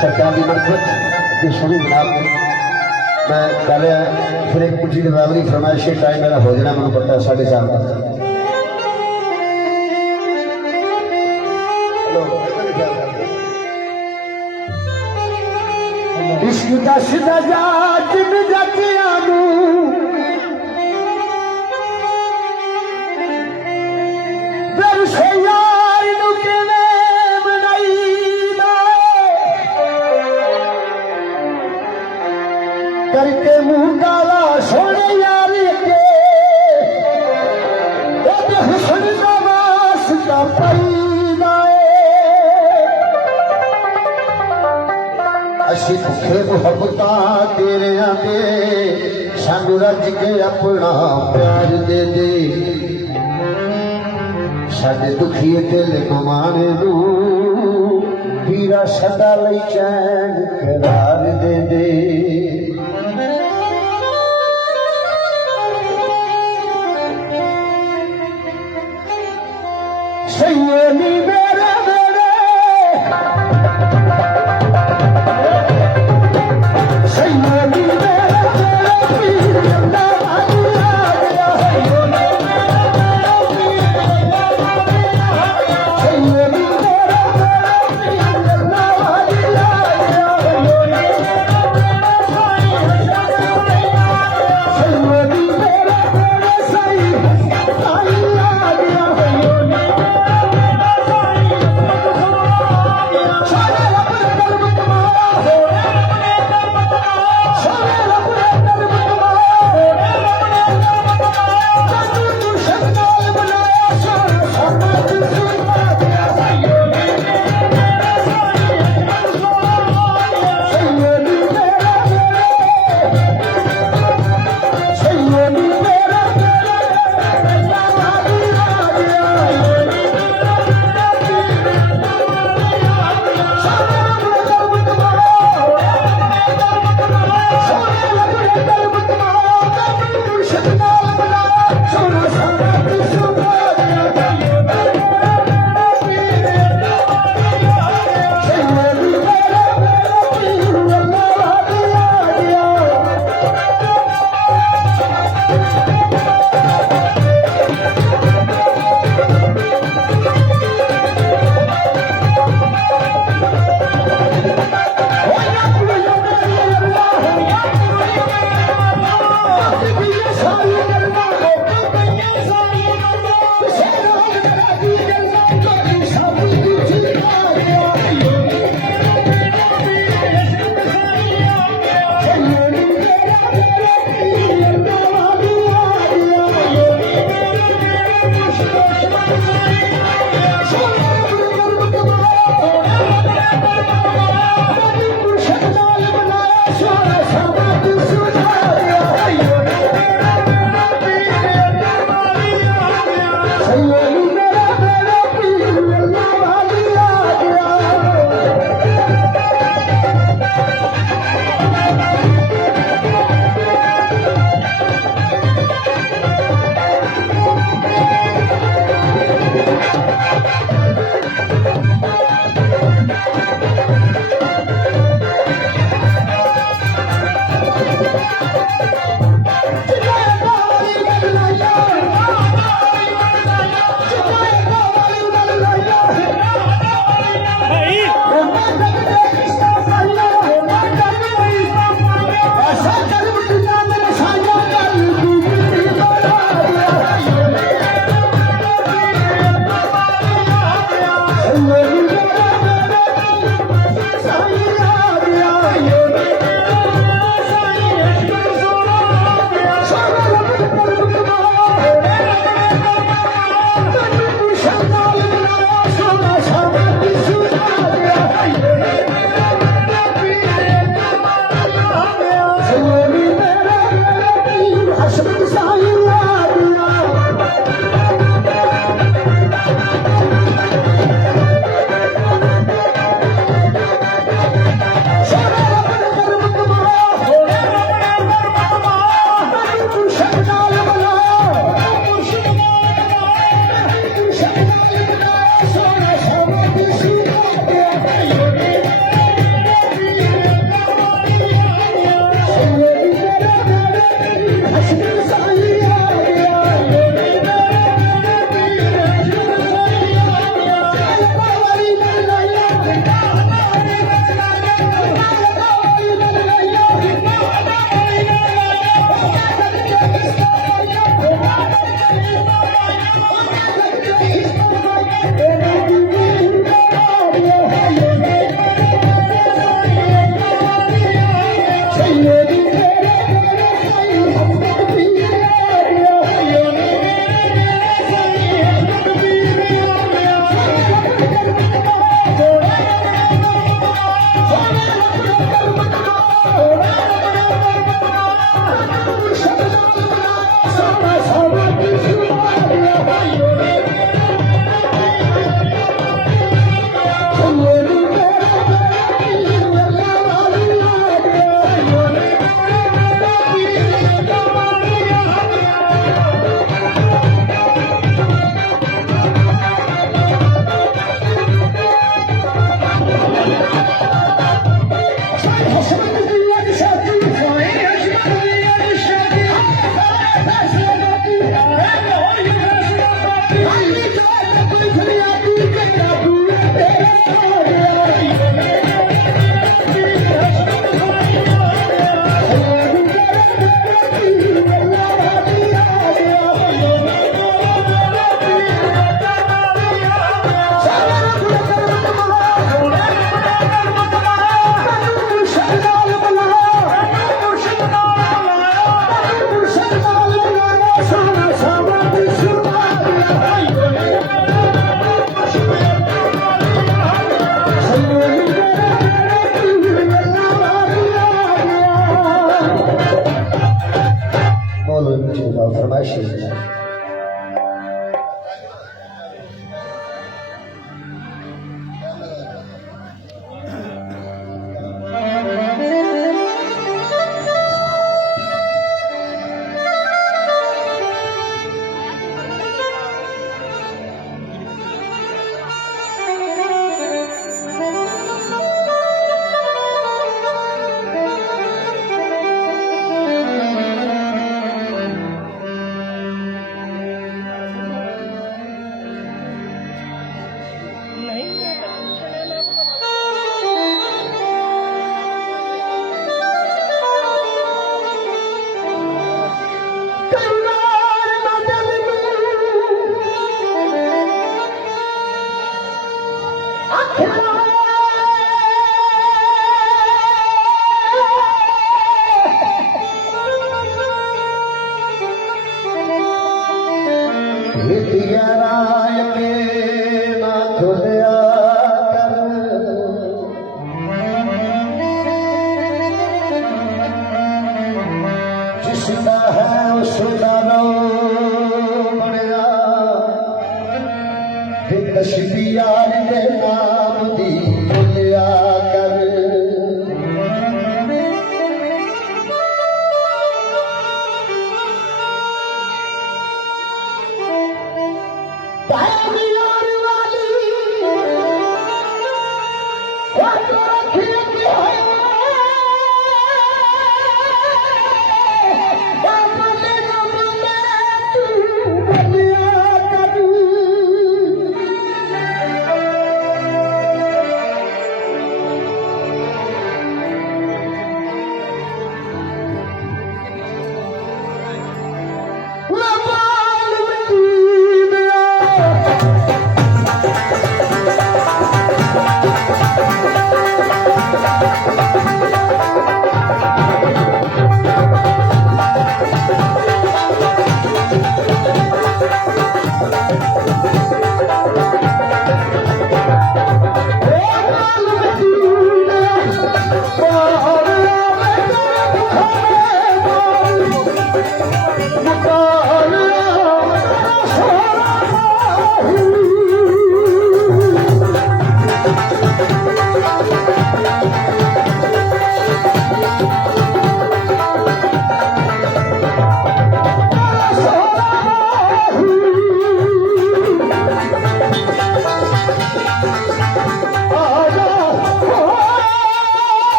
सरकार की बरकत ये शुरू जनाब मैं गल फिर एक कुछ ड्राइवरी फरमाइश टाइम मेरा हो जाना मैं पता है 4:30 इश्क का सीधा जाट जातिया करके मुंह डाला सोने यार के हुस्न का वास्ता पैदा असी भुखे मुहब्बता तेरे दे सानू रज के अपना प्यार दे दे साडे दुखी दिल ममाने नू पीरा सदा लई चैन करार दे दे सैयदी मेरे मेरे सैयदी मेरे मेरे पीर अल्लाह आ गया सैयदी मेरे मेरे पीर अल्लाह आ गया सैयदी मेरे मेरे सही आई आ गया कुछ बताओ फरमाइश टाइम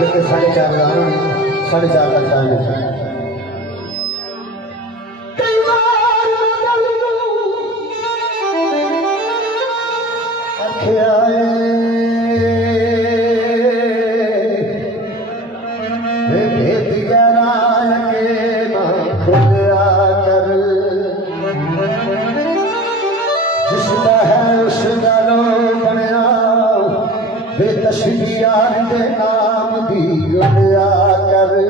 कितने 4:30 बजे 4:30 का टाइम है ਜਸ਼ਨ ਯਾਰ ਦੇ ਨਾਮ ਦੀ ਲਿਆ ਕਰ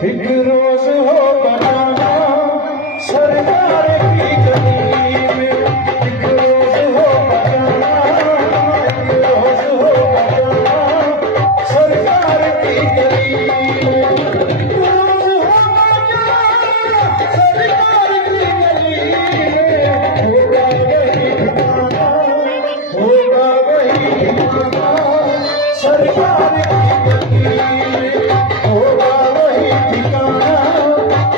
एक रोज हो बनाना सरकार की गली में, एक रोज हो बनाना, एक रोज हो बनाना सरकार की गली में, एक रोज हो बनाना सरकार की गली में, होगा वही ठिकाना, होगा वही ठिकाना सरकार की गली में, होगा वही ठिकाना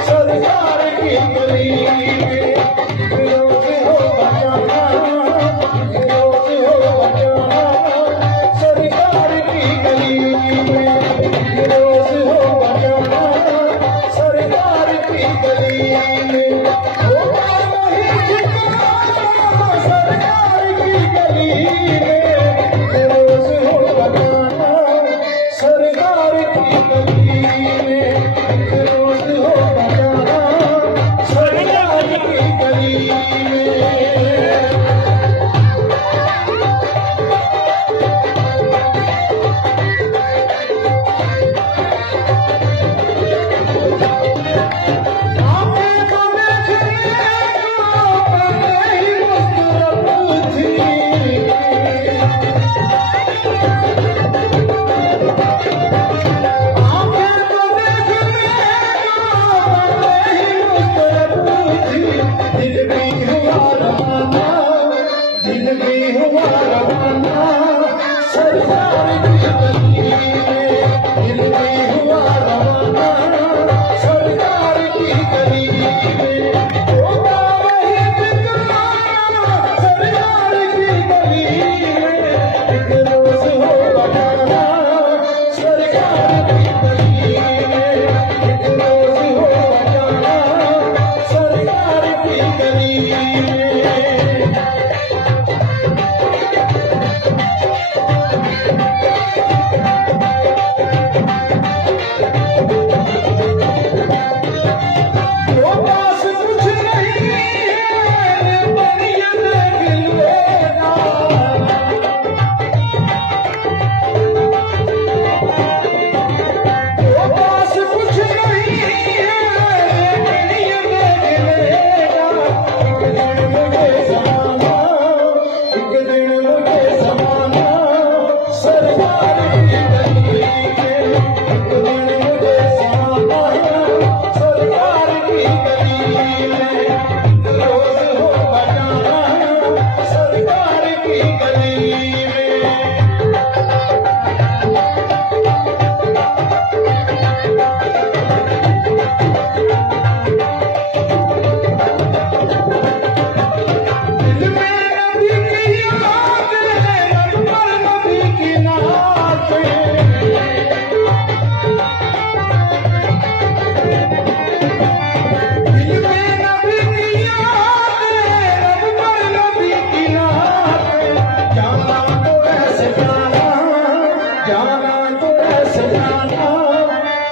सरकार की गली में, रोज हो बचाना, रोज हो बचाना सरकार की गली में, रोज हो बचाना सरकार की गली में, होगा वही ठिकाना सरकार की गली में, रोज हो बचाना सरकार की गली में, रोज हो बचाना सरकार की गली में। आंखें तो देखने को पहले ही मुस्कुराती थी, आंखें तो देखने को पहले ही मुस्कुराती थी, दिल भी हुआ रवाना, दिल भी हुआ रवाना सरकार की गली में, दिल भी हुआ रवाना सरकार की गली में, होगा वही ठिकाना सरकार की गली में, एक रोज हो बनाना सरकार की गली में, एक रोज हो बनाना सरकार की गली में। वो पास कुछ नहीं है दुनिया देख लेगा, वो पास कुछ नहीं है दुनिया देख लेगा, एक दिन मुझे ज़माना, एक दिन मुझे ज़माना सरकार की गली में, एक दिन मुझे ज़माना सरकार की गली में, एक रोज हो बचाना सरकार की गली में। दिल में नदी की याद है, लब पर नदी की नात है, दिल में नदी की याद है, लब पर नदी की नात है, जाना तो ऐसे जाना, जाना तो ऐसे जाना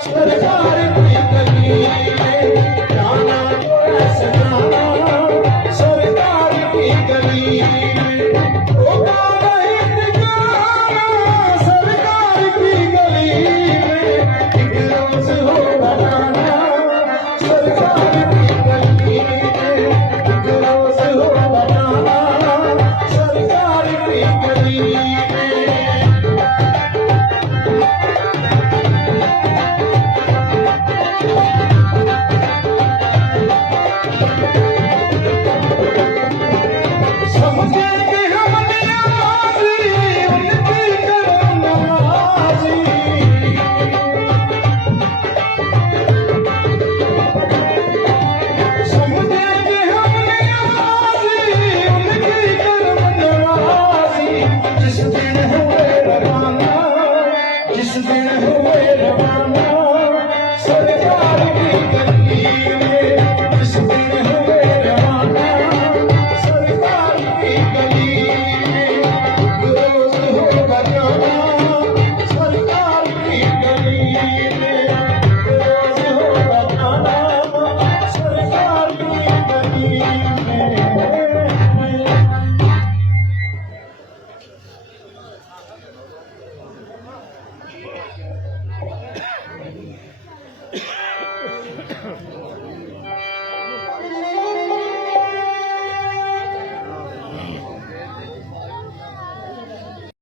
सरकार की गली में, जाना तो ऐसे जाना सरकार की गली में, होगा वही ठिकाना सरकार की गली में, एक रोज हो बनाना सरकार की गली में, एक रोज हो बनाना सरकार की गली में। समझेंगे हम नियाज़ी उनकी करो नवाज़ी, समझेंगे हम नियाज़ी उनकी करो नवाज़ी, जिस दिन हुए रवाना, जिस दिन हुए रवाना सरकार की गली में, जिस दिन हुए रवाना सरकार की गली में, रोज हो बचाना सरकार की गली में, रोज हो बचाना सरकार की गली में। है